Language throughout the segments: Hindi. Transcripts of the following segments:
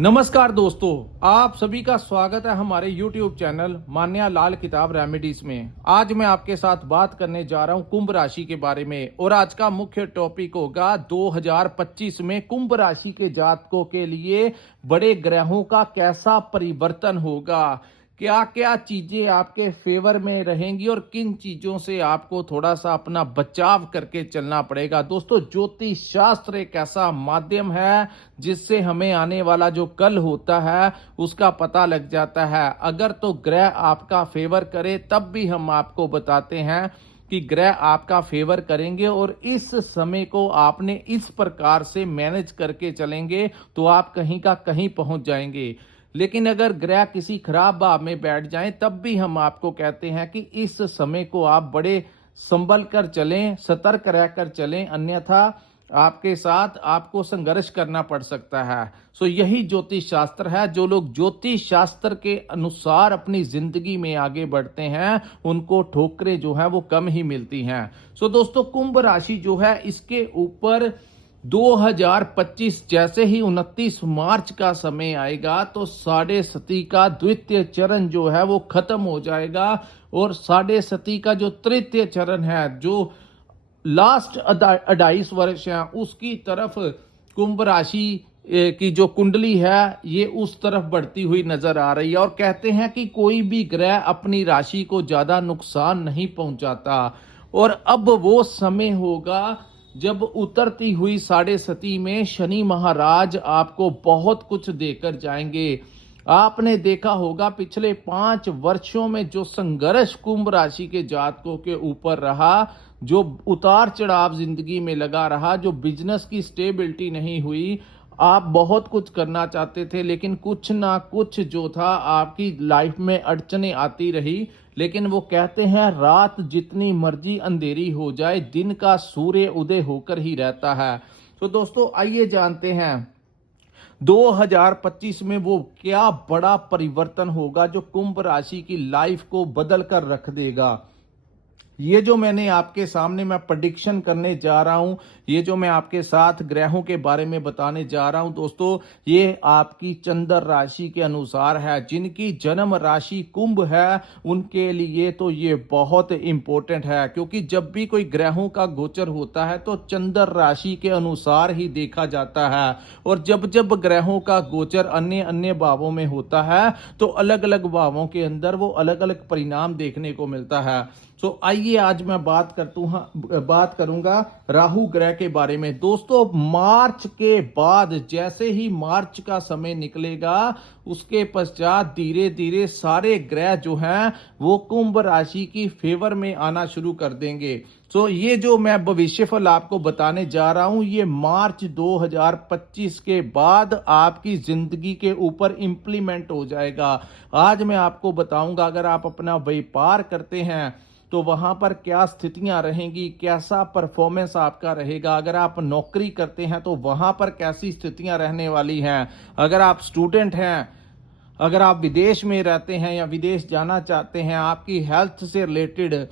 नमस्कार दोस्तों, आप सभी का स्वागत है हमारे YouTube चैनल मान्या लाल किताब रेमेडीज में। आज मैं आपके साथ बात करने जा रहा हूं कुंभ राशि के बारे में और आज का मुख्य टॉपिक होगा 2025 में कुंभ राशि के जातकों के लिए बड़े ग्रहों का कैसा परिवर्तन होगा, क्या क्या चीजें आपके फेवर में रहेंगी और किन चीजों से आपको थोड़ा सा अपना बचाव करके चलना पड़ेगा। दोस्तों, ज्योतिष शास्त्र एक ऐसा माध्यम है जिससे हमें आने वाला जो कल होता है उसका पता लग जाता है। अगर तो ग्रह आपका फेवर करे तब भी हम आपको बताते हैं कि ग्रह आपका फेवर करेंगे और इस समय को आपने इस प्रकार से मैनेज करके चलेंगे तो आप कहीं का कहीं पहुंच जाएंगे। लेकिन अगर ग्रह किसी खराब भाव में बैठ जाएं तब भी हम आपको कहते हैं कि इस समय को आप बड़े संभल कर चलें, सतर्क रहकर चलें, अन्यथा आपके साथ आपको संघर्ष करना पड़ सकता है। यही ज्योतिष शास्त्र है। जो लोग ज्योतिष शास्त्र के अनुसार अपनी जिंदगी में आगे बढ़ते हैं उनको ठोकरें जो है वो कम ही मिलती हैं। दोस्तों, कुंभ राशि जो है इसके ऊपर 2025 जैसे ही 29 मार्च का समय आएगा तो साढ़े सती का द्वितीय चरण जो है वो खत्म हो जाएगा और साढ़े सती का जो तृतीय चरण है, जो लास्ट 28 वर्ष है, उसकी तरफ कुंभ राशि की जो कुंडली है ये उस तरफ बढ़ती हुई नजर आ रही है। और कहते हैं कि कोई भी ग्रह अपनी राशि को ज्यादा नुकसान नहीं पहुंचाता और अब वो समय होगा जब उतरती हुई साढ़े सती में शनि महाराज आपको बहुत कुछ देकर जाएंगे। आपने देखा होगा पिछले 5 वर्षों में जो संघर्ष कुंभ राशि के जातकों के ऊपर रहा, जो उतार चढ़ाव जिंदगी में लगा रहा, जो बिजनेस की स्टेबिलिटी नहीं हुई, आप बहुत कुछ करना चाहते थे लेकिन कुछ ना कुछ जो था आपकी लाइफ में अड़चने आती रही। लेकिन वो कहते हैं रात जितनी मर्जी अंधेरी हो जाए दिन का सूर्य उदय होकर ही रहता है। दोस्तों, आइए जानते हैं 2025 में वो क्या बड़ा परिवर्तन होगा जो कुंभ राशि की लाइफ को बदल कर रख देगा। ये जो मैंने आपके सामने मैं प्रेडिक्शन करने जा रहा हूं, ये जो मैं आपके साथ ग्रहों के बारे में बताने जा रहा हूं दोस्तों, ये आपकी चंद्र राशि के अनुसार है। जिनकी जन्म राशि कुंभ है उनके लिए तो ये बहुत इंपॉर्टेंट है, क्योंकि जब भी कोई ग्रहों का गोचर होता है तो चंद्र राशि के अनुसार ही देखा जाता है। और जब जब ग्रहों का गोचर अन्य अन्य भावों में होता है तो अलग अलग भावों के अंदर वो अलग अलग परिणाम देखने को मिलता है। आइए आज मैं बात करूंगा राहु ग्रह के बारे में। दोस्तों, मार्च के बाद जैसे ही मार्च का समय निकलेगा उसके पश्चात धीरे धीरे सारे ग्रह जो हैं वो कुंभ राशि की फेवर में आना शुरू कर देंगे। ये जो मैं भविष्यफल आपको बताने जा रहा हूं ये मार्च 2025 के बाद आपकी जिंदगी के ऊपर इंप्लीमेंट हो जाएगा। आज मैं आपको बताऊंगा अगर आप अपना व्यापार करते हैं तो वहां पर क्या स्थितियां रहेंगी, कैसा परफॉर्मेंस आपका रहेगा। अगर आप नौकरी करते हैं तो वहां पर कैसी स्थितियां रहने वाली हैं। अगर आप स्टूडेंट हैं, अगर आप विदेश में रहते हैं या विदेश जाना चाहते हैं, आपकी हेल्थ से रिलेटेड,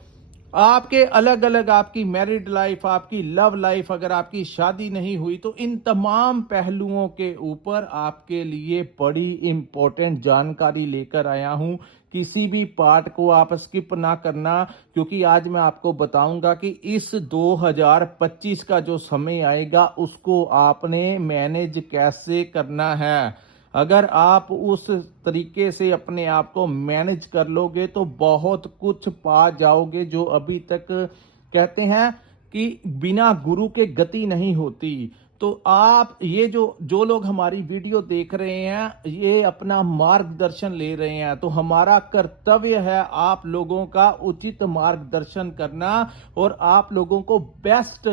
आपके अलग अलग, आपकी मैरिड लाइफ, आपकी लव लाइफ, अगर आपकी शादी नहीं हुई तो इन तमाम पहलुओं के ऊपर आपके लिए बड़ी इंपॉर्टेंट जानकारी लेकर आया हूं। किसी भी पार्ट को आप स्किप ना करना, क्योंकि आज मैं आपको बताऊंगा कि इस 2025 का जो समय आएगा उसको आपने मैनेज कैसे करना है। अगर आप उस तरीके से अपने आप को मैनेज कर लोगे तो बहुत कुछ पा जाओगे जो अभी तक कहते हैं कि बिना गुरु के गति नहीं होती। तो आप ये जो लोग हमारी वीडियो देख रहे हैं ये अपना मार्गदर्शन ले रहे हैं, तो हमारा कर्तव्य है आप लोगों का उचित मार्गदर्शन करना और आप लोगों को बेस्ट,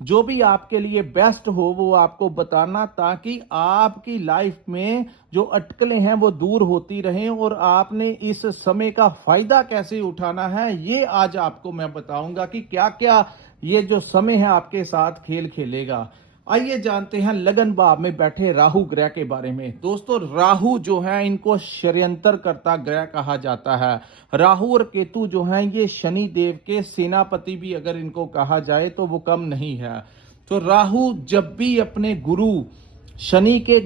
जो भी आपके लिए बेस्ट हो वो आपको बताना, ताकि आपकी लाइफ में जो अटकलें हैं वो दूर होती रहें और आपने इस समय का फायदा कैसे उठाना है ये आज आपको मैं बताऊंगा कि क्या क्या ये जो समय है आपके साथ खेल खेलेगा। आइए जानते हैं लगन भाव में बैठे राहु ग्रह के बारे में। दोस्तों, राहु जो है इनको षड्यंत्र करता ग्रह कहा जाता है। राहु और केतु जो हैं ये शनि देव के सेनापति भी अगर इनको कहा जाए तो वो कम नहीं है। राहु जब भी अपने गुरु शनि के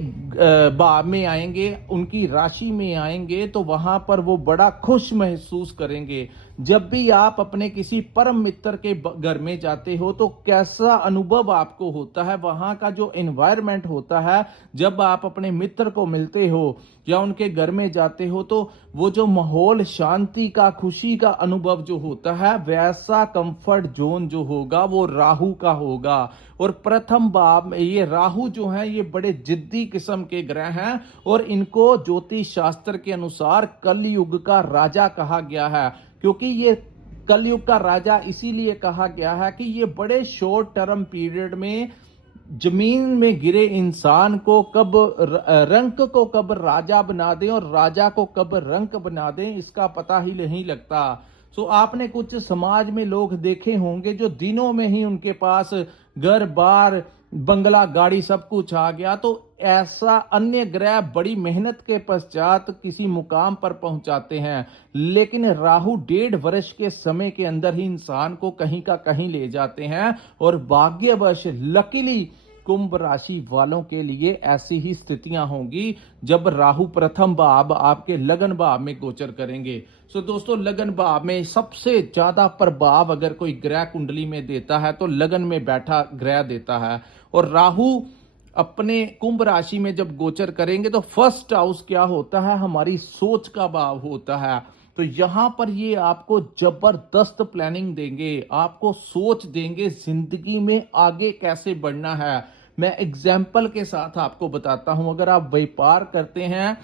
भाव में आएंगे, उनकी राशि में आएंगे, तो वहां पर वो बड़ा खुश महसूस करेंगे। जब भी आप अपने किसी परम मित्र के घर में जाते हो तो कैसा अनुभव आपको होता है, वहां का जो एनवायरनमेंट होता है, जब आप अपने मित्र को मिलते हो या उनके घर में जाते हो, तो वो जो माहौल शांति का, खुशी का अनुभव जो होता है, वैसा कंफर्ट जोन जो होगा वो राहु का होगा। और प्रथम भाव में ये राहु जो है, ये बड़े जिद्दी किस्म के ग्रह हैं और इनको ज्योतिष शास्त्र के अनुसार कलयुग का राजा कहा गया है। क्योंकि ये कलयुग का राजा इसीलिए कहा गया है कि ये बड़े शॉर्ट टर्म पीरियड में जमीन में गिरे इंसान को कब रंक को कब राजा बना दें और राजा को कब रंक बना दें, इसका पता ही नहीं लगता। सो आपने कुछ समाज में लोग देखे होंगे जो दिनों में ही उनके पास घर बार बंगला गाड़ी सब कुछ आ गया, तो ऐसा अन्य ग्रह बड़ी मेहनत के पश्चात किसी मुकाम पर पहुंचाते हैं। लेकिन राहु 1.5 वर्ष के समय के अंदर ही इंसान को कहीं का कहीं ले जाते हैं। और भाग्यवश लकीली कुंभ राशि वालों के लिए ऐसी ही स्थितियां होंगी जब राहु प्रथम भाव आपके लगन भाव में गोचर करेंगे। सो दोस्तों, लगन भाव में सबसे ज्यादा प्रभाव अगर कोई ग्रह कुंडली में देता है तो लगन में बैठा ग्रह देता है। और राहु अपने कुंभ राशि में जब गोचर करेंगे तो फर्स्ट हाउस क्या होता है, हमारी सोच का भाव होता है। तो यहां पर ये आपको जबरदस्त प्लानिंग देंगे, आपको सोच देंगे जिंदगी में आगे कैसे बढ़ना है। मैं एग्जाम्पल के साथ आपको बताता हूं। अगर आप व्यापार करते हैं,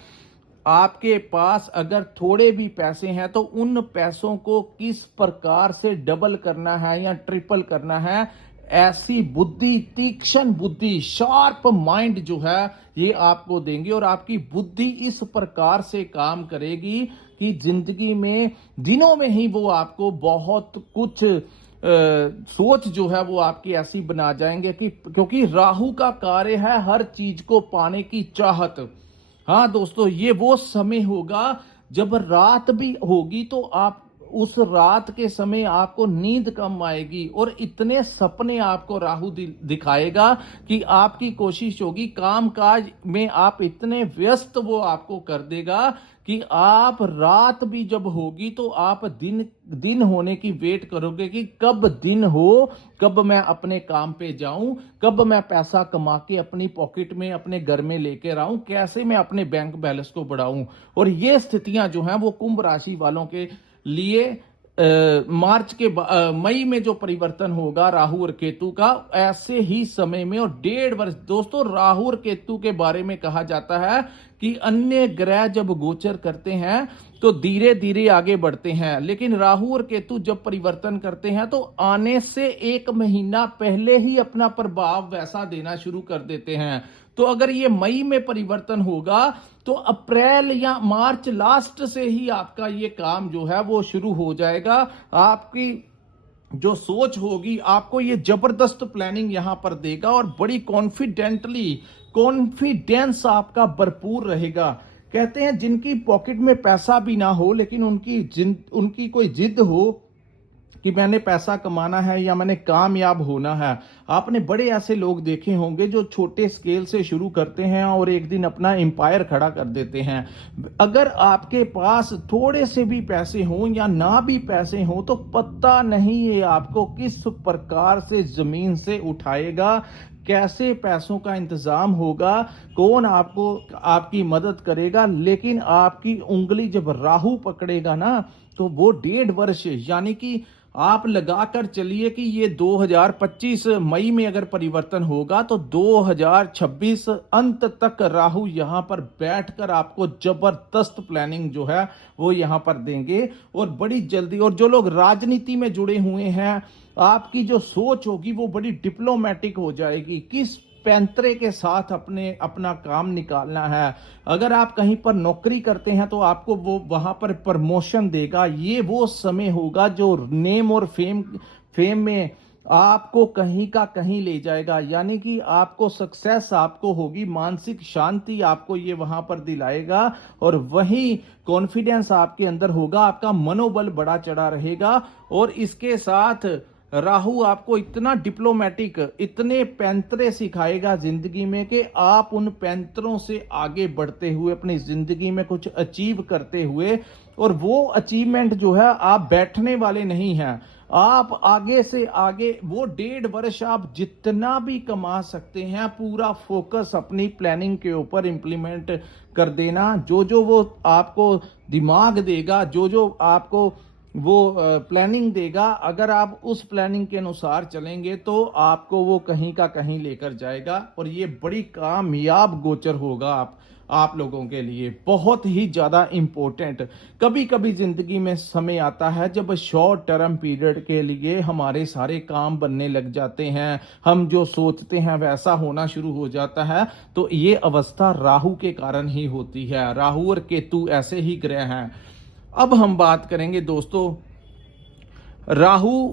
आपके पास अगर थोड़े भी पैसे हैं तो उन पैसों को किस प्रकार से डबल करना है या ट्रिपल करना है, ऐसी बुद्धि, तीक्ष्ण बुद्धि, शार्प माइंड जो है ये आपको देंगे। और आपकी बुद्धि इस प्रकार से काम करेगी कि जिंदगी में दिनों में ही वो आपको बहुत कुछ सोच जो है वो आपकी ऐसी बना जाएंगे कि, क्योंकि राहु का कार्य है हर चीज को पाने की चाहत। हाँ दोस्तों, ये वो समय होगा जब रात भी होगी तो आप उस रात के समय आपको नींद कम आएगी और इतने सपने आपको राहु दिखाएगा कि आपकी कोशिश होगी काम काज में आप इतने व्यस्त वो आपको कर देगा कि आप रात भी जब होगी तो आप दिन होने की वेट करोगे कि कब दिन हो, कब मैं अपने काम पे जाऊं, कब मैं पैसा कमा के अपनी पॉकेट में अपने घर में लेकर आऊं, कैसे मैं अपने बैंक बैलेंस को बढ़ाऊं। और ये स्थितियां जो हैं वो कुंभ राशि वालों के लिए मार्च के मई में जो परिवर्तन होगा राहु और केतु का, ऐसे ही समय में। और 1.5 वर्ष दोस्तों, राहु और केतु के बारे में कहा जाता है कि अन्य ग्रह जब गोचर करते हैं तो धीरे धीरे आगे बढ़ते हैं, लेकिन राहु और केतु जब परिवर्तन करते हैं तो आने से 1 महीना पहले ही अपना प्रभाव वैसा देना शुरू कर देते हैं। तो अगर ये मई में परिवर्तन होगा तो अप्रैल या मार्च लास्ट से ही आपका ये काम जो है वो शुरू हो जाएगा। आपकी जो सोच होगी, आपको ये जबरदस्त प्लानिंग यहां पर देगा और बड़ी कॉन्फिडेंस आपका भरपूर रहेगा। कहते हैं जिनकी पॉकेट में पैसा भी ना हो लेकिन उनकी कोई जिद हो कि मैंने पैसा कमाना है या मैंने कामयाब होना है। आपने बड़े ऐसे लोग देखे होंगे जो छोटे स्केल से शुरू करते हैं और एक दिन अपना एम्पायर खड़ा कर देते हैं। अगर आपके पास थोड़े से भी पैसे हों या ना भी पैसे हों तो पता नहीं ये आपको किस प्रकार से जमीन से उठाएगा, कैसे पैसों का इंतजाम होगा, कौन आपको आपकी मदद करेगा। लेकिन आपकी उंगली जब राहु पकड़ेगा ना तो वो 1.5 वर्ष यानी कि आप लगाकर चलिए कि ये 2025 मई में अगर परिवर्तन होगा तो 2026 अंत तक राहु यहां पर बैठकर आपको जबरदस्त प्लानिंग जो है वो यहां पर देंगे। और बड़ी जल्दी, और जो लोग राजनीति में जुड़े हुए हैं, आपकी जो सोच होगी वो बड़ी डिप्लोमेटिक हो जाएगी, किस पैंतरे के साथ अपना काम निकालना है। अगर आप कहीं पर नौकरी करते हैं तो आपको वो वहां पर प्रमोशन देगा। ये वो समय होगा जो नेम और फेम में आपको कहीं का कहीं ले जाएगा, यानी कि आपको सक्सेस आपको होगी, मानसिक शांति आपको ये वहां पर दिलाएगा। और वही कॉन्फिडेंस आपके अंदर होगा, आपका मनोबल बड़ा चढ़ा रहेगा। और इसके साथ राहु आपको इतना डिप्लोमेटिक, इतने पैंतरे सिखाएगा जिंदगी में कि आप उन पैंतरों से आगे बढ़ते हुए अपनी जिंदगी में कुछ अचीव करते हुए, और वो अचीवमेंट जो है आप बैठने वाले नहीं हैं। आप आगे से आगे वो 1.5 वर्ष आप जितना भी कमा सकते हैं, पूरा फोकस अपनी प्लानिंग के ऊपर इंप्लीमेंट कर देना। जो जो वो आपको दिमाग देगा, जो जो आपको वो प्लानिंग देगा, अगर आप उस प्लानिंग के अनुसार चलेंगे तो आपको वो कहीं का कहीं लेकर जाएगा, और ये बड़ी कामयाब गोचर होगा आप लोगों के लिए, बहुत ही ज्यादा इंपॉर्टेंट। कभी कभी जिंदगी में समय आता है जब शॉर्ट टर्म पीरियड के लिए हमारे सारे काम बनने लग जाते हैं, हम जो सोचते हैं वैसा होना शुरू हो जाता है, तो ये अवस्था राहु के कारण ही होती है। राहु और केतु ऐसे ही ग्रह हैं। अब हम बात करेंगे दोस्तों, राहु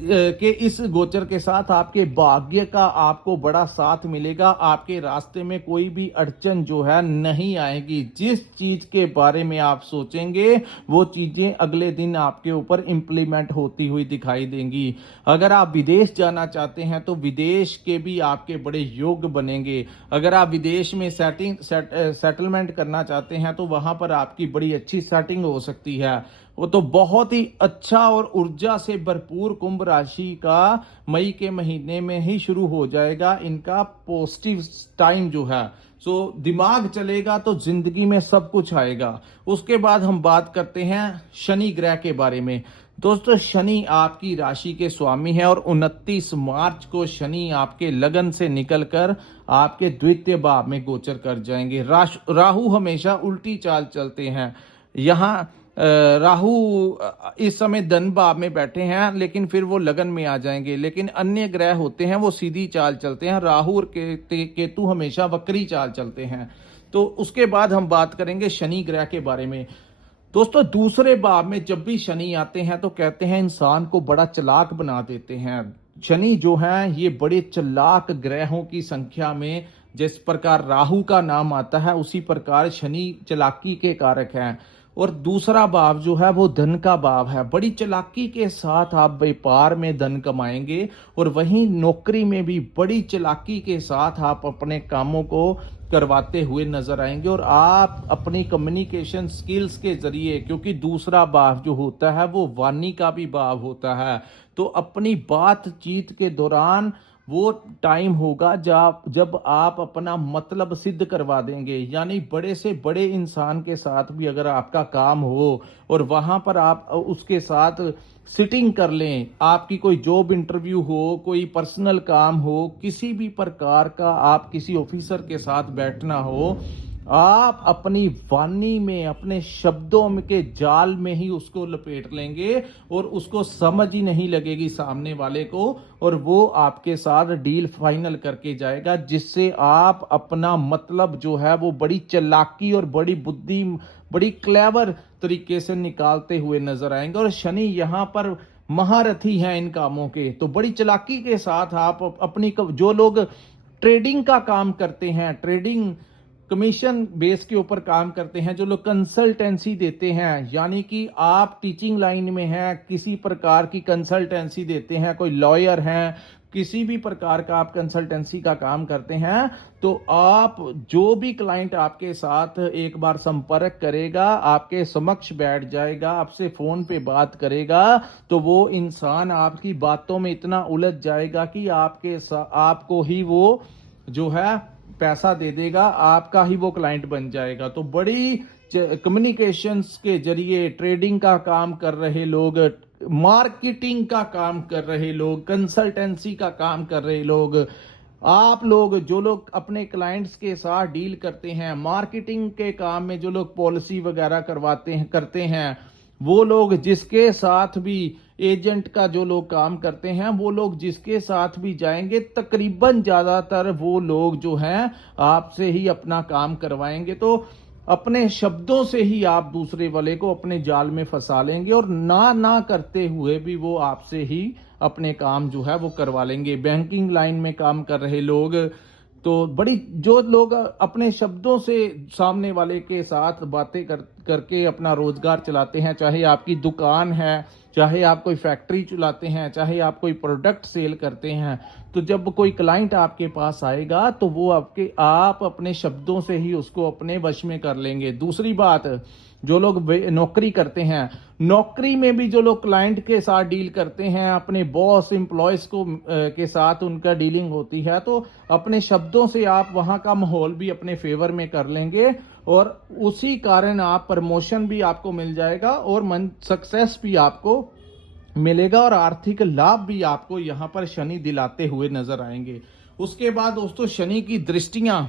के इस गोचर के साथ आपके भाग्य का आपको बड़ा साथ मिलेगा। आपके रास्ते में कोई भी अड़चन जो है नहीं आएगी। जिस चीज के बारे में आप सोचेंगे वो चीजें अगले दिन आपके ऊपर इंप्लीमेंट होती हुई दिखाई देंगी। अगर आप विदेश जाना चाहते हैं तो विदेश के भी आपके बड़े योग बनेंगे। अगर आप विदेश में सेटलमेंट करना चाहते हैं तो वहां पर आपकी बड़ी अच्छी सेटिंग हो सकती है। वो तो बहुत ही अच्छा और ऊर्जा से भरपूर कुंभ राशि का मई के महीने में ही शुरू हो जाएगा। इनका पॉजिटिव टाइम जो है, सो दिमाग चलेगा तो जिंदगी में सब कुछ आएगा। उसके बाद हम बात करते हैं शनि ग्रह के बारे में। दोस्तों, शनि आपकी राशि के स्वामी है और 29 मार्च को शनि आपके लगन से निकलकर आपके द्वितीय भाव में गोचर कर जाएंगे। राहु हमेशा उल्टी चाल चलते हैं। यहाँ राहु इस समय धन भाव में बैठे हैं, लेकिन फिर वो लगन में आ जाएंगे। लेकिन अन्य ग्रह होते हैं वो सीधी चाल चलते हैं। राहु और केतु हमेशा वक्री चाल चलते हैं। तो उसके बाद हम बात करेंगे शनि ग्रह के बारे में। दोस्तों, दूसरे भाव में जब भी शनि आते हैं तो कहते हैं इंसान को बड़ा चालाक बना देते हैं। शनि जो है ये बड़े चालाक ग्रहों की संख्या में, जिस प्रकार राहु का नाम आता है उसी प्रकार शनि चालाकी के कारक हैं। और दूसरा भाव जो है वो धन का भाव है। बड़ी चालाकी के साथ आप व्यापार में धन कमाएंगे, और वहीं नौकरी में भी बड़ी चालाकी के साथ आप अपने कामों को करवाते हुए नजर आएंगे। और आप अपनी कम्युनिकेशन स्किल्स के जरिए, क्योंकि दूसरा भाव जो होता है वो वाणी का भी भाव होता है, तो अपनी बातचीत के दौरान वो टाइम होगा जब आप अपना मतलब सिद्ध करवा देंगे। यानी बड़े से बड़े इंसान के साथ भी अगर आपका काम हो और वहां पर आप उसके साथ सिटिंग कर लें, आपकी कोई जॉब इंटरव्यू हो, कोई पर्सनल काम हो, किसी भी प्रकार का आप किसी ऑफिसर के साथ बैठना हो, आप अपनी वाणी में, अपने शब्दों के जाल में ही उसको लपेट लेंगे और उसको समझ ही नहीं लगेगी सामने वाले को, और वो आपके साथ डील फाइनल करके जाएगा, जिससे आप अपना मतलब जो है वो बड़ी चालाकी और बड़ी बुद्धि, बड़ी क्लेवर तरीके से निकालते हुए नजर आएंगे। और शनि यहाँ पर महारथी हैं इन कामों के, तो बड़ी चालाकी के साथ आप अपनी, जो लोग ट्रेडिंग का काम करते हैं, ट्रेडिंग कमीशन बेस के ऊपर काम करते हैं, जो लोग कंसल्टेंसी देते हैं, यानी कि आप टीचिंग लाइन में हैं, किसी प्रकार की कंसल्टेंसी देते हैं, कोई लॉयर हैं, किसी भी प्रकार का आप कंसल्टेंसी का काम करते हैं, तो आप जो भी क्लाइंट आपके साथ एक बार संपर्क करेगा, आपके समक्ष बैठ जाएगा, आपसे फोन पे बात करेगा, तो वो इंसान आपकी बातों में इतना उलझ जाएगा कि आपको ही वो जो है पैसा दे देगा, आपका ही वो क्लाइंट बन जाएगा। तो बड़ी कम्युनिकेशंस के जरिए ट्रेडिंग का काम कर रहे लोग, मार्केटिंग का काम कर रहे लोग, कंसल्टेंसी का काम कर रहे लोग, आप लोग जो लोग अपने क्लाइंट्स के साथ डील करते हैं, मार्केटिंग के काम में जो लोग पॉलिसी वगैरह करते हैं, वो लोग जिसके साथ भी एजेंट का जो लोग काम करते हैं, वो लोग जिसके साथ भी जाएंगे, तकरीबन ज्यादातर वो लोग जो हैं आपसे ही अपना काम करवाएंगे। तो अपने शब्दों से ही आप दूसरे वाले को अपने जाल में फंसा लेंगे, और ना करते हुए भी वो आपसे ही अपने काम जो है वो करवा लेंगे। बैंकिंग लाइन में काम कर रहे लोग, तो बड़ी, जो लोग अपने शब्दों से सामने वाले के साथ बातें करके अपना रोजगार चलाते हैं, चाहे आपकी दुकान है, चाहे आप कोई फैक्ट्री चलाते हैं, चाहे आप कोई प्रोडक्ट सेल करते हैं, तो जब कोई क्लाइंट आपके पास आएगा तो वो आप अपने शब्दों से ही उसको अपने वश में कर लेंगे। दूसरी बात, जो लोग नौकरी करते हैं, नौकरी में भी जो लोग क्लाइंट के साथ डील करते हैं, अपने बॉस एम्प्लॉयज को के साथ उनका डीलिंग होती है, तो अपने शब्दों से आप वहां का माहौल भी अपने फेवर में कर लेंगे और उसी कारण आप प्रमोशन भी आपको मिल जाएगा और सक्सेस भी आपको मिलेगा और आर्थिक लाभ भी आपको यहां पर शनि दिलाते हुए नजर आएंगे। उसके बाद दोस्तों, शनि की दृष्टियां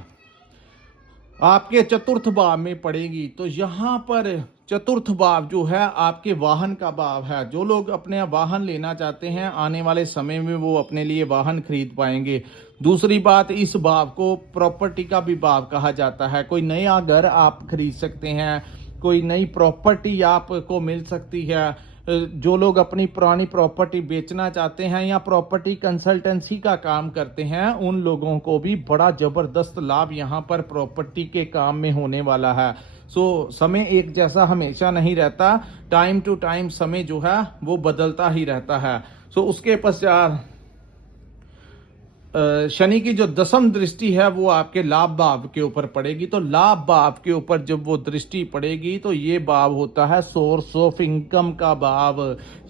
आपके चतुर्थ भाव में पड़ेगी, तो यहां पर चतुर्थ भाव जो है आपके वाहन का भाव है। जो लोग अपने वाहन लेना चाहते हैं, आने वाले समय में वो अपने लिए वाहन खरीद पाएंगे। दूसरी बात, इस भाव को प्रॉपर्टी का भी भाव कहा जाता है। कोई नया घर आप खरीद सकते हैं, कोई नई प्रॉपर्टी आपको मिल सकती है। जो लोग अपनी पुरानी प्रॉपर्टी बेचना चाहते हैं या प्रॉपर्टी कंसल्टेंसी का काम करते हैं, उन लोगों को भी बड़ा जबरदस्त लाभ यहां पर प्रॉपर्टी के काम में होने वाला है। समय एक जैसा हमेशा नहीं रहता, टाइम टू टाइम समय जो है वो बदलता ही रहता है। उसके पश्चात शनि की जो दसम दृष्टि है वो आपके लाभ भाव के ऊपर पड़ेगी। तो लाभ भाव के ऊपर जब वो दृष्टि पड़ेगी तो ये भाव होता है सोर्स ऑफ इनकम का भाव,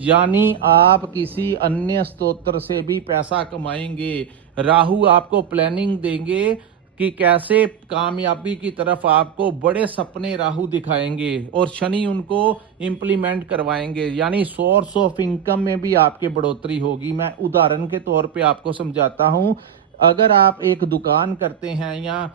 यानी आप किसी अन्य स्रोत से भी पैसा कमाएंगे। राहु आपको प्लानिंग देंगे कि कैसे कामयाबी की तरफ आपको बड़े सपने राहु दिखाएंगे और शनि उनको इंप्लीमेंट करवाएंगे, यानी सोर्स ऑफ इनकम में भी आपके बढ़ोतरी होगी। मैं उदाहरण के तौर पे आपको समझाता हूं। अगर आप एक दुकान करते हैं या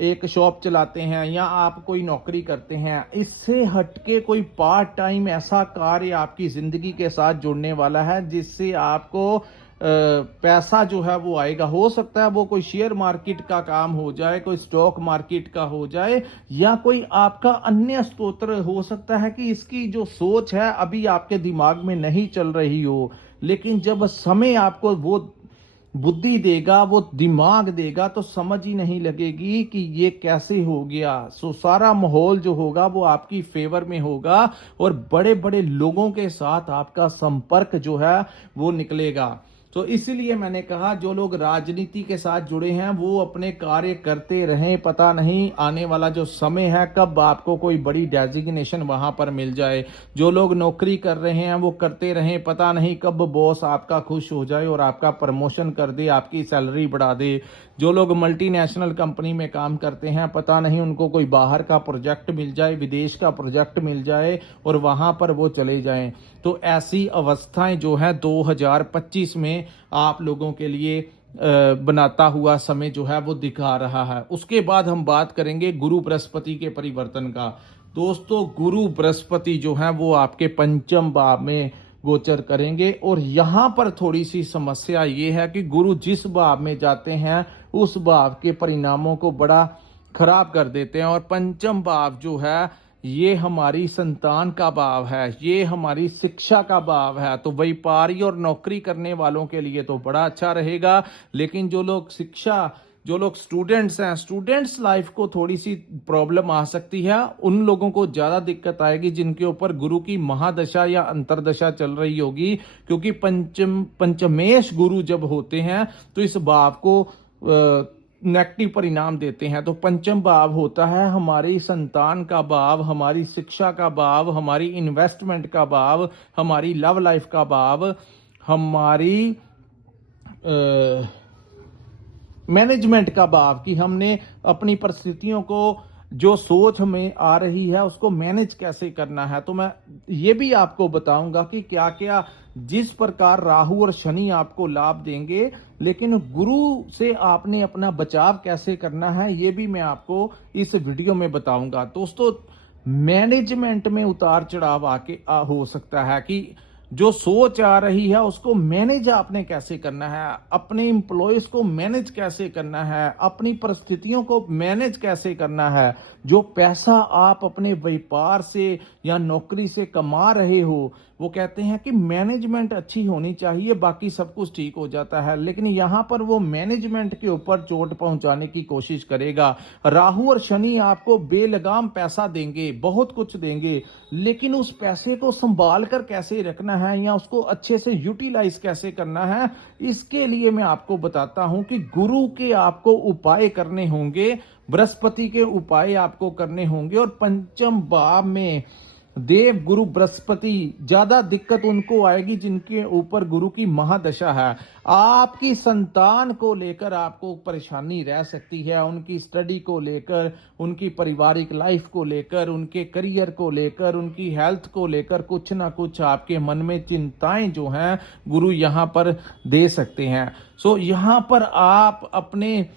एक शॉप चलाते हैं या आप कोई नौकरी करते हैं, इससे हटके कोई पार्ट टाइम ऐसा कार्य आपकी जिंदगी के साथ जुड़ने वाला है जिससे आपको पैसा जो है वो आएगा। हो सकता है वो कोई शेयर मार्केट का काम हो जाए, कोई स्टॉक मार्केट का हो जाए, या कोई आपका अन्य स्रोत हो सकता है कि इसकी जो सोच है अभी आपके दिमाग में नहीं चल रही हो, लेकिन जब समय आपको वो बुद्धि देगा, वो दिमाग देगा, तो समझ ही नहीं लगेगी कि ये कैसे हो गया। सारा माहौल जो होगा वो आपकी फेवर में होगा और बड़े बड़े लोगों के साथ आपका संपर्क जो है वो निकलेगा। तो इसीलिए मैंने कहा, जो लोग राजनीति के साथ जुड़े हैं वो अपने कार्य करते रहें। पता नहीं आने वाला जो समय है कब आपको कोई बड़ी डेजिग्नेशन वहां पर मिल जाए। जो लोग नौकरी कर रहे हैं वो करते रहें, पता नहीं कब बॉस आपका खुश हो जाए और आपका प्रमोशन कर दे, आपकी सैलरी बढ़ा दे। जो लोग मल्टीनेशनल कंपनी में काम करते हैं, पता नहीं उनको कोई बाहर का प्रोजेक्ट मिल जाए, विदेश का प्रोजेक्ट मिल जाए और वहां पर वो चले जाएं। तो ऐसी अवस्थाएं जो है 2025 में आप लोगों के लिए बनाता हुआ समय जो है वो दिखा रहा है। उसके बाद हम बात करेंगे गुरु बृहस्पति के परिवर्तन का। दोस्तों, गुरु बृहस्पति जो है वो आपके पंचम भाव में गोचर करेंगे और यहां पर थोड़ी सी समस्या ये है कि गुरु जिस भाव में जाते हैं उस भाव के परिणामों को बड़ा खराब कर देते हैं। और पंचम भाव जो है ये हमारी संतान का भाव है, ये हमारी शिक्षा का भाव है। तो व्यापारी और नौकरी करने वालों के लिए तो बड़ा अच्छा रहेगा, लेकिन जो लोग स्टूडेंट्स हैं, स्टूडेंट्स लाइफ को थोड़ी सी प्रॉब्लम आ सकती है। उन लोगों को ज्यादा दिक्कत आएगी जिनके ऊपर गुरु की महादशा या अंतरदशा चल रही होगी, क्योंकि पंचमेश गुरु जब होते हैं तो इस भाव को नेगेटिव परिणाम देते हैं। तो पंचम भाव होता है हमारी संतान का भाव, हमारी शिक्षा का भाव, हमारी इन्वेस्टमेंट का भाव, हमारी लव लाइफ का भाव, हमारी मैनेजमेंट का भाव, कि हमने अपनी परिस्थितियों को, जो सोच हमें आ रही है उसको मैनेज कैसे करना है। तो मैं ये भी आपको बताऊंगा कि क्या क्या, जिस प्रकार राहु और शनि आपको लाभ देंगे, लेकिन गुरु से आपने अपना बचाव कैसे करना है ये भी मैं आपको इस वीडियो में बताऊंगा। दोस्तों, मैनेजमेंट में उतार चढ़ाव हो सकता है कि जो सोच आ रही है उसको मैनेज आपने कैसे करना है, अपने एम्प्लॉयज को मैनेज कैसे करना है, अपनी परिस्थितियों को मैनेज कैसे करना है। जो पैसा आप अपने व्यापार से या नौकरी से कमा रहे हो, वो कहते हैं कि मैनेजमेंट अच्छी होनी चाहिए, बाकी सब कुछ ठीक हो जाता है, लेकिन यहां पर वो मैनेजमेंट के ऊपर चोट पहुंचाने की कोशिश करेगा। राहु और शनि आपको बेलगाम पैसा देंगे, बहुत कुछ देंगे, लेकिन उस पैसे को संभाल कर कैसे रखना करना है या उसको अच्छे से यूटिलाइज कैसे करना है, इसके लिए मैं आपको बताता हूं कि गुरु के आपको उपाय करने होंगे, बृहस्पति के उपाय आपको करने होंगे। और पंचम भाव में देव गुरु बृहस्पति, ज्यादा दिक्कत उनको आएगी जिनके ऊपर गुरु की महादशा है। आपकी संतान को लेकर आपको परेशानी रह सकती है, उनकी स्टडी को लेकर, उनकी पारिवारिक लाइफ को लेकर, उनके करियर को लेकर, उनकी हेल्थ को लेकर कुछ ना कुछ आपके मन में चिंताएं जो हैं गुरु यहां पर दे सकते हैं। सो यहां पर आप अपने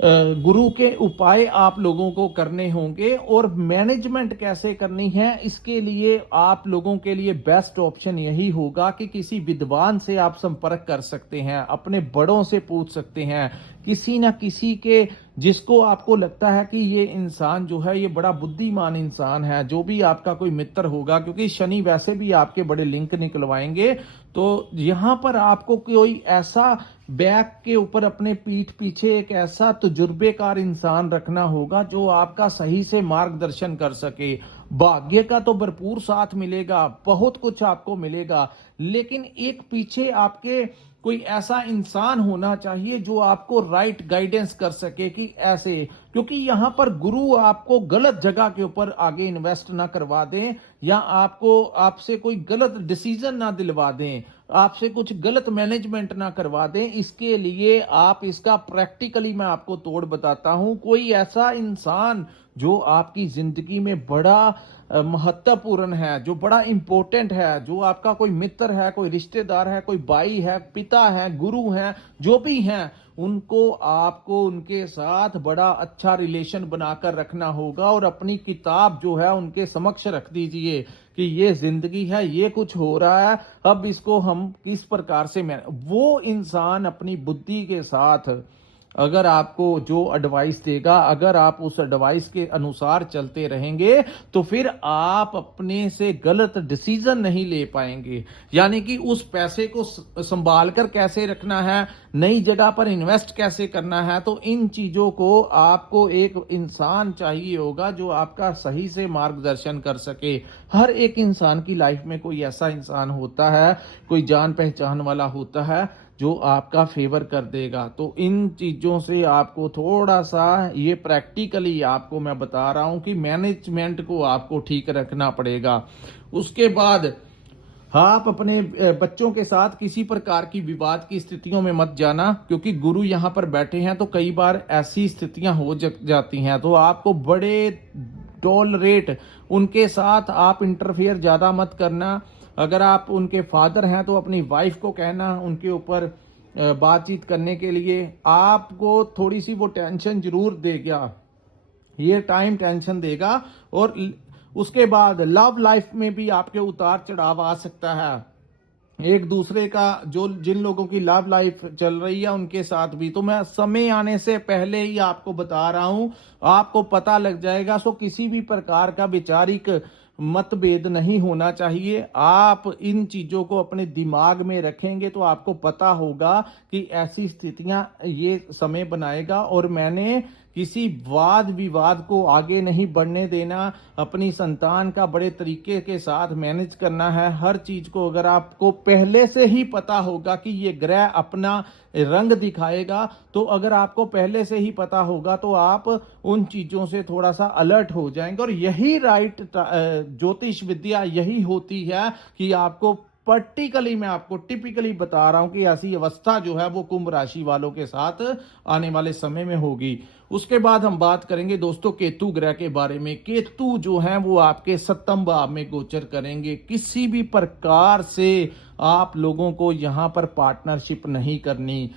गुरु के उपाय आप लोगों को करने होंगे। और मैनेजमेंट कैसे करनी है, इसके लिए आप लोगों के लिए बेस्ट ऑप्शन यही होगा कि किसी विद्वान से आप संपर्क कर सकते हैं, अपने बड़ों से पूछ सकते हैं, किसी ना किसी के जिसको आपको लगता है कि ये इंसान जो है ये बड़ा बुद्धिमान इंसान है, जो भी आपका कोई मित्र होगा, क्योंकि शनि वैसे भी आपके बड़े लिंक निकलवाएंगे। तो यहां पर आपको कोई ऐसा बैक के ऊपर अपने पीठ पीछे एक ऐसा तजुर्बेकार इंसान रखना होगा जो आपका सही से मार्गदर्शन कर सके। भाग्य का तो भरपूर साथ मिलेगा, बहुत कुछ आपको मिलेगा, लेकिन एक पीछे आपके कोई ऐसा इंसान होना चाहिए जो आपको राइट गाइडेंस कर सके कि ऐसे, क्योंकि यहां पर गुरु आपको गलत जगह के ऊपर आगे इन्वेस्ट ना करवा दें या आपको आपसे कोई गलत डिसीजन ना दिलवा दें, आपसे कुछ गलत मैनेजमेंट ना करवा दें। इसके लिए आप इसका प्रैक्टिकली मैं आपको तोड़ बताता हूं। कोई ऐसा इंसान जो आपकी जिंदगी में बड़ा महत्वपूर्ण है, जो बड़ा इंपॉर्टेंट है, जो आपका कोई मित्र है, कोई रिश्तेदार है, कोई भाई है, पिता है, गुरु है, जो भी हैं, उनको आपको उनके साथ बड़ा अच्छा रिलेशन बनाकर रखना होगा। और अपनी किताब जो है उनके समक्ष रख दीजिए कि ये जिंदगी है, ये कुछ हो रहा है, अब इसको हम किस प्रकार से वो इंसान अपनी बुद्धि के साथ अगर आपको जो एडवाइस देगा, अगर आप उस एडवाइस के अनुसार चलते रहेंगे तो फिर आप अपने से गलत डिसीजन नहीं ले पाएंगे। यानी कि उस पैसे को संभाल कर कैसे रखना है, नई जगह पर इन्वेस्ट कैसे करना है, तो इन चीजों को आपको एक इंसान चाहिए होगा जो आपका सही से मार्गदर्शन कर सके। हर एक इंसान की लाइफ में कोई ऐसा इंसान होता है, कोई जान पहचान वाला होता है जो आपका फेवर कर देगा। तो इन चीजों से आपको थोड़ा सा ये प्रैक्टिकली आपको मैं बता रहा हूं कि मैनेजमेंट को आपको ठीक रखना पड़ेगा। उसके बाद आप अपने बच्चों के साथ किसी प्रकार की विवाद की स्थितियों में मत जाना, क्योंकि गुरु यहां पर बैठे हैं तो कई बार ऐसी स्थितियां हो जाती हैं। तो आपको बड़े टॉलरेट उनके साथ आप इंटरफेयर ज्यादा मत करना। अगर आप उनके फादर हैं तो अपनी वाइफ को कहना उनके ऊपर बातचीत करने के लिए। आपको थोड़ी सी वो टेंशन जरूर देगा, ये टाइम टेंशन देगा। और उसके बाद लव लाइफ में भी आपके उतार चढ़ाव आ सकता है, एक दूसरे का जो जिन लोगों की लव लाइफ चल रही है उनके साथ भी। तो मैं समय आने से पहले ही आपको बता रहा हूं, आपको पता लग जाएगा। सो किसी भी प्रकार का वैचारिक मतभेद नहीं होना चाहिए। आप इन चीजों को अपने दिमाग में रखेंगे तो आपको पता होगा कि ऐसी स्थितियां ये समय बनाएगा और मैंने किसी वाद विवाद को आगे नहीं बढ़ने देना। अपनी संतान का बड़े तरीके के साथ मैनेज करना है हर चीज को। अगर आपको पहले से ही पता होगा कि ये ग्रह अपना रंग दिखाएगा, तो अगर आपको पहले से ही पता होगा तो आप उन चीजों से थोड़ा सा अलर्ट हो जाएंगे। और यही राइट ज्योतिष विद्या यही होती है कि आपको पर्टिकली मैं आपको टिपिकली बता रहा हूं कि ऐसी अवस्था जो है वो कुंभ राशि वालों के साथ आने वाले समय में होगी। उसके बाद हम बात करेंगे दोस्तों केतु ग्रह के बारे में। केतु जो है वो आपके 7वें भाव में गोचर करेंगे। किसी भी प्रकार से आप लोगों को यहां पर पार्टनरशिप नहीं करनी।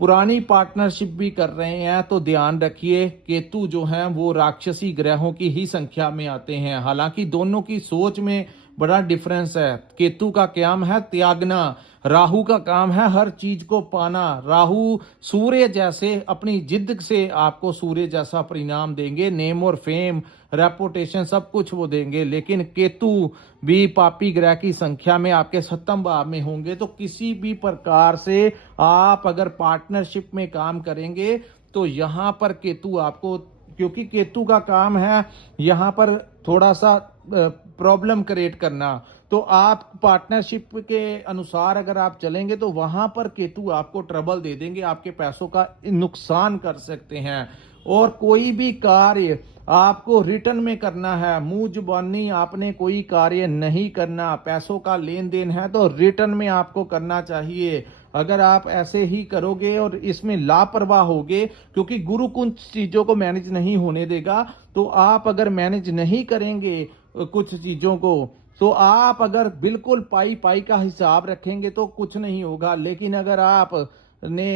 पुरानी पार्टनरशिप भी कर रहे हैं तो ध्यान रखिए, केतु जो हैं वो राक्षसी ग्रहों की ही संख्या में आते हैं। हालांकि दोनों की सोच में बड़ा डिफरेंस है। केतु का काम है त्यागना, राहु का काम है हर चीज को पाना। राहु सूर्य जैसे अपनी जिद से आपको सूर्य जैसा परिणाम देंगे, नेम और फेम, रेपुटेशन सब कुछ वो देंगे। लेकिन केतु भी पापी ग्रह की संख्या में आपके 7वें भाव में होंगे। तो किसी भी प्रकार से आप अगर पार्टनरशिप में काम करेंगे तो यहां पर केतु आपको, क्योंकि केतु का काम है यहां पर थोड़ा सा प्रॉब्लम क्रिएट करना, तो आप पार्टनरशिप के अनुसार अगर आप चलेंगे तो वहां पर केतु आपको ट्रबल दे देंगे, आपके पैसों का नुकसान कर सकते हैं। और कोई भी कार्य आपको रिटर्न में करना है, मुंह जुबानी आपने कोई कार्य नहीं करना, पैसों का लेन देन है तो रिटर्न में आपको करना चाहिए। अगर आप ऐसे ही करोगे और इसमें लापरवाह होगे, क्योंकि गुरु कुछ चीजों को मैनेज नहीं होने देगा, तो आप अगर मैनेज नहीं करेंगे कुछ चीजों को, तो आप अगर बिल्कुल पाई पाई का हिसाब रखेंगे तो कुछ नहीं होगा। लेकिन अगर आप ने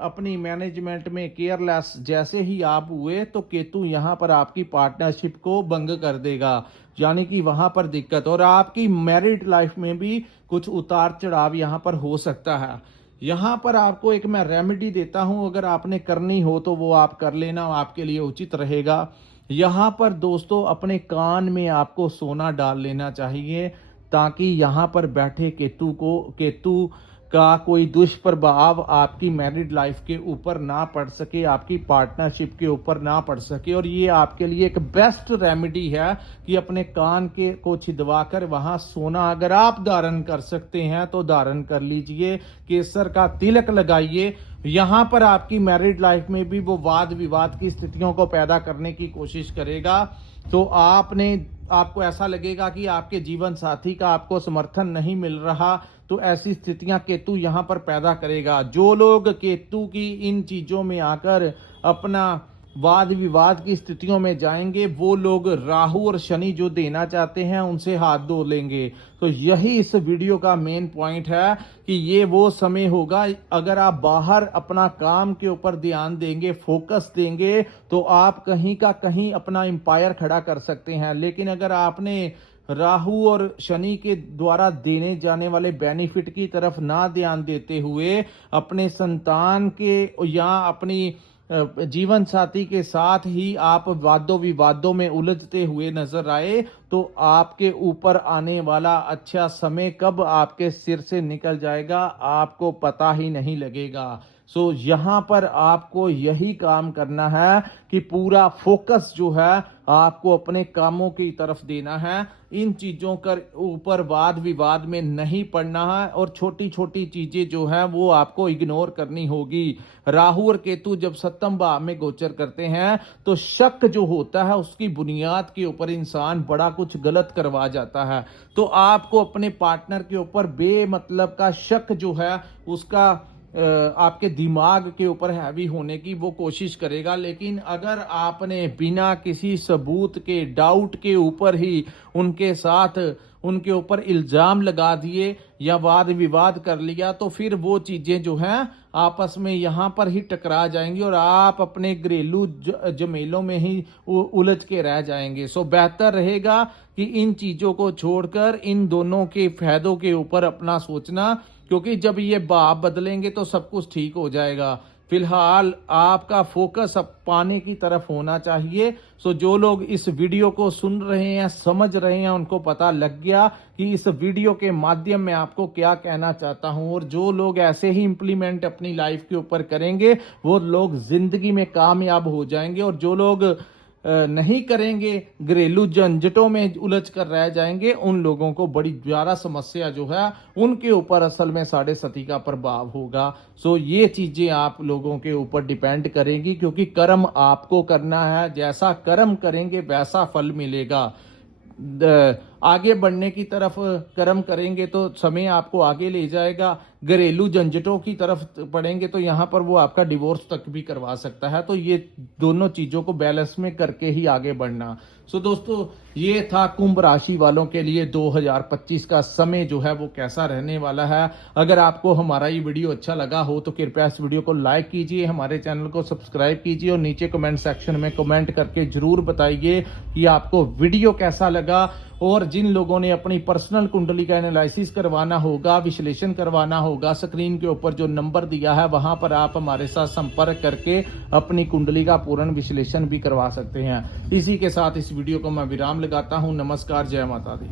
अपनी मैनेजमेंट में केयरलेस जैसे ही आप हुए तो केतु यहां पर आपकी पार्टनरशिप को भंग कर देगा, यानी कि वहां पर दिक्कत, और आपकी मैरिड लाइफ में भी कुछ उतार चढ़ाव यहां पर हो सकता है। यहां पर आपको एक मैं रेमेडी देता हूं, अगर आपने करनी हो तो वो आप कर लेना, आपके लिए उचित रहेगा। यहां पर दोस्तों अपने कान में आपको सोना डाल लेना चाहिए, ताकि यहां पर बैठे केतु का कोई दुष्प्रभाव आपकी मैरिड लाइफ के ऊपर ना पड़ सके, आपकी पार्टनरशिप के ऊपर ना पड़ सके। और ये आपके लिए एक बेस्ट रेमेडी है कि अपने कान के को छिदवाकर वहां सोना अगर आप धारण कर सकते हैं तो धारण कर लीजिए, केसर का तिलक लगाइए। यहां पर आपकी मैरिड लाइफ में भी वो वाद विवाद की स्थितियों को पैदा करने की कोशिश करेगा, तो आपको ऐसा लगेगा कि आपके जीवन साथी का आपको समर्थन नहीं मिल रहा, तो ऐसी स्थितियां केतु यहां पर पैदा करेगा। जो लोग केतु की इन चीजों में आकर अपना वाद विवाद की स्थितियों में जाएंगे, वो लोग राहु और शनि जो देना चाहते हैं उनसे हाथ धो लेंगे। तो यही इस वीडियो का मेन पॉइंट है कि ये वो समय होगा, अगर आप बाहर अपना काम के ऊपर ध्यान देंगे, फोकस देंगे, तो आप कहीं का कहीं अपना एम्पायर खड़ा कर सकते हैं। लेकिन अगर आपने राहु और शनि के द्वारा देने जाने वाले बेनिफिट की तरफ ना ध्यान देते हुए अपने संतान के या अपनी जीवन साथी के साथ ही आप वादों विवादों में उलझते हुए नजर आए, तो आपके ऊपर आने वाला अच्छा समय कब आपके सिर से निकल जाएगा आपको पता ही नहीं लगेगा। सो यहां पर आपको यही काम करना है कि पूरा फोकस जो है आपको अपने कामों की तरफ देना है, इन चीजों के ऊपर वाद विवाद में नहीं पड़ना है, और छोटी छोटी चीजें जो है वो आपको इग्नोर करनी होगी। राहु और केतु जब सप्तम भाव में गोचर करते हैं तो शक जो होता है उसकी बुनियाद के ऊपर इंसान बड़ा कुछ गलत करवा जाता है। तो आपको अपने पार्टनर के ऊपर बेमतलब का शक जो है उसका आपके दिमाग के ऊपर हैवी होने की वो कोशिश करेगा। लेकिन अगर आपने बिना किसी सबूत के, डाउट के ऊपर ही उनके ऊपर इल्जाम लगा दिए या वाद विवाद कर लिया, तो फिर वो चीजें जो हैं आपस में यहां पर ही टकरा जाएंगी और आप अपने घरेलू झमेलों में ही उलझ के रह जाएंगे। सो बेहतर रहेगा कि इन चीजों को छोड़कर इन दोनों के फायदों के ऊपर अपना सोचना, क्योंकि जब ये भाव बदलेंगे तो सब कुछ ठीक हो जाएगा। फिलहाल आपका फोकस अब पाने की तरफ होना चाहिए। सो जो लोग इस वीडियो को सुन रहे हैं, समझ रहे हैं, उनको पता लग गया कि इस वीडियो के माध्यम में आपको क्या कहना चाहता हूं, और जो लोग ऐसे ही इंप्लीमेंट अपनी लाइफ के ऊपर करेंगे वो लोग जिंदगी में कामयाब हो जाएंगे, और जो लोग नहीं करेंगे, घरेलू झंझटों में उलझ कर रह जाएंगे, उन लोगों को बड़ी ज्यादा समस्या जो है उनके ऊपर असल में साढ़े सती का प्रभाव होगा। सो ये चीजें आप लोगों के ऊपर डिपेंड करेंगी, क्योंकि कर्म आपको करना है, जैसा कर्म करेंगे वैसा फल मिलेगा। आगे बढ़ने की तरफ कर्म करेंगे तो समय आपको आगे ले जाएगा, घरेलू झंझटों की तरफ पड़ेंगे तो यहां पर वो आपका डिवोर्स तक भी करवा सकता है। तो ये दोनों चीजों को बैलेंस में करके ही आगे बढ़ना। सो दोस्तों, ये था कुंभ राशि वालों के लिए 2025 का समय जो है वो कैसा रहने वाला है। अगर आपको हमारा ये वीडियो अच्छा लगा हो तो कृपया इस वीडियो को लाइक कीजिए, हमारे चैनल को सब्सक्राइब कीजिए, और नीचे कमेंट सेक्शन में कमेंट करके जरूर बताइए कि आपको वीडियो कैसा लगा। और जिन लोगों ने अपनी पर्सनल कुंडली का एनालिसिस करवाना होगा, विश्लेषण करवाना होगा, स्क्रीन के ऊपर जो नंबर दिया है वहां पर आप हमारे साथ संपर्क करके अपनी कुंडली का पूर्ण विश्लेषण भी करवा सकते हैं। इसी के साथ इस वीडियो को मैं विराम लगाता हूं। नमस्कार, जय माता दी।